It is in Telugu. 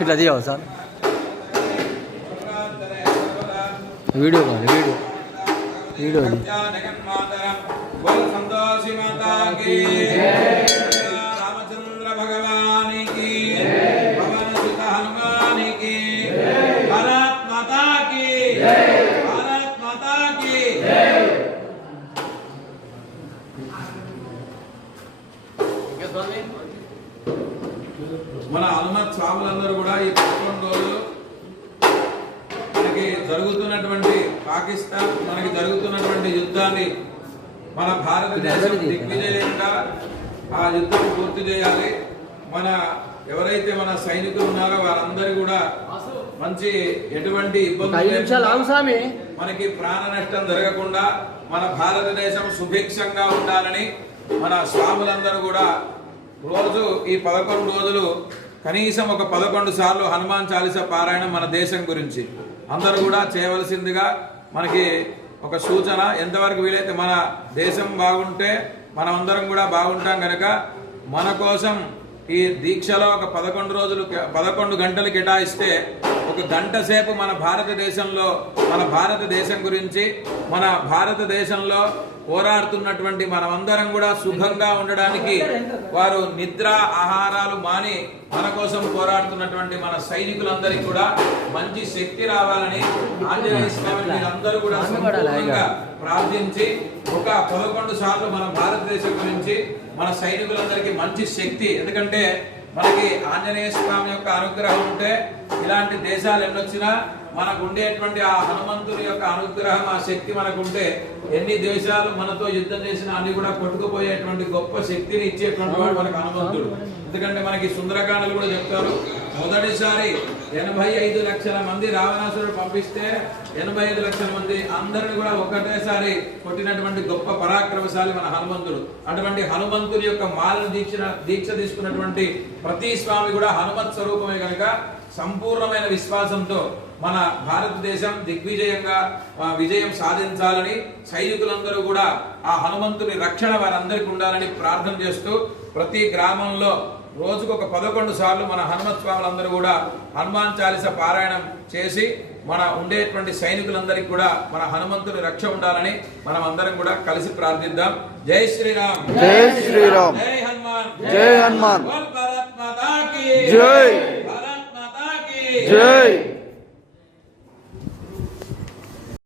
ఇట్లా తీయవు సార్ వీడియో కాదు వీడియో సంతోషి మాతాకి రామచంద్ర భగవానికి పవన సుత హనుమానికి భారత్ మాతాకి భారత్ మాతాకి మన హనుమత్ స్వాములందరూ కూడా ఈ 11 రోజులు మనకి జరుగుతున్నటువంటి పాకిస్తాన్ మనకి జరుగుతున్నటువంటి యుద్ధాన్ని మన భారతదేశం దిగ్విజయంగా ఆ యుద్ధం పూర్తి చేయాలి. మన ఎవరైతే మన సైనికులు ఉన్నారో వారందరూ కూడా మంచి ఎటువంటి ఇబ్బంది మనకి ప్రాణ నష్టం జరగకుండా మన భారతదేశం సుభిక్షంగా ఉండాలని మన స్వాములందరూ కూడా రోజు ఈ 11 రోజులు కనీసం ఒక 11 సార్లు హనుమాన్ చాలీసా పారాయణం మన దేశం గురించి అందరూ కూడా చేయవలసిందిగా మనకి ఒక సూచన. ఎంతవరకు వీలైతే మన దేశం బాగుంటే మనం అందరం కూడా బాగుంటాం కనుక మన కోసం ఈ దీక్షలో ఒక 11 రోజులు 11 గంటలు కేటాయిస్తే ఒక గంట సేపు మన భారతదేశంలో మన భారతదేశం గురించి మన భారతదేశంలో పోరాడుతున్నటువంటి మనమందరం కూడా సుఖంగా ఉండడానికి వారు నిద్ర ఆహారాలు మాని మన కోసం పోరాడుతున్నటువంటి మన సైనికులందరికీ కూడా మంచి శక్తి రావాలని ఆంజనేయ స్వామి మీరందరూ కూడా సంపూర్ణంగా ప్రార్థించి ఒక 11 సార్లు మన భారతదేశం గురించి మన సైనికులందరికీ మంచి శక్తి, ఎందుకంటే మనకి ఆంజనేయ స్వామి యొక్క అనుగ్రహం ఉంటే ఇలాంటి దేశాలు ఎన్నొచ్చినా మనకు ఉండేటువంటి ఆ హనుమంతుని యొక్క అనుగ్రహం ఆ శక్తి మనకుంటే ఎన్ని దేశాలు మనతో యుద్ధం చేసినా అన్ని కూడా కొట్టుకుపోయేటువంటి గొప్ప శక్తిని ఇచ్చేటువంటి వాడు మనకు హనుమంతుడు. ఎందుకంటే మనకి సుందరకాండలు కూడా చెప్తారు, మొదటిసారి 85 లక్షల మంది రావణాసురుడు పంపిస్తే 85 లక్షల మంది అందరిని కూడా ఒకటేసారి కొట్టినటువంటి గొప్ప పరాక్రమశాలి మన హనుమంతుడు. అటువంటి హనుమంతుని యొక్క మాలను దీక్ష తీసుకున్నటువంటి ప్రతి స్వామి కూడా హనుమత్ స్వరూపమే కనుక సంపూర్ణమైన విశ్వాసంతో మన భారతదేశం దిగ్విజయంగా విజయం సాధించాలని సైనికులందరూ కూడా ఆ హనుమంతుని రక్షణ వారందరికీ ఉండాలని ప్రార్థన చేస్తూ ప్రతి గ్రామంలో రోజుకు ఒక 11 సార్లు మన హనుమత్ స్వాములందరూ కూడా హనుమాన్ చాలీసా పారాయణం చేసి మన ఉండేటువంటి సైనికులందరికీ కూడా మన హనుమంతుని రక్ష ఉండాలని మనం అందరం కూడా కలిసి ప్రార్థిద్దాం. జై శ్రీరామ్, జై శ్రీరామ్, జై హనుమాన్, జై హనుమాన్, భారత్ మాతా కీ జై, భారత్ మాతా కీ జై.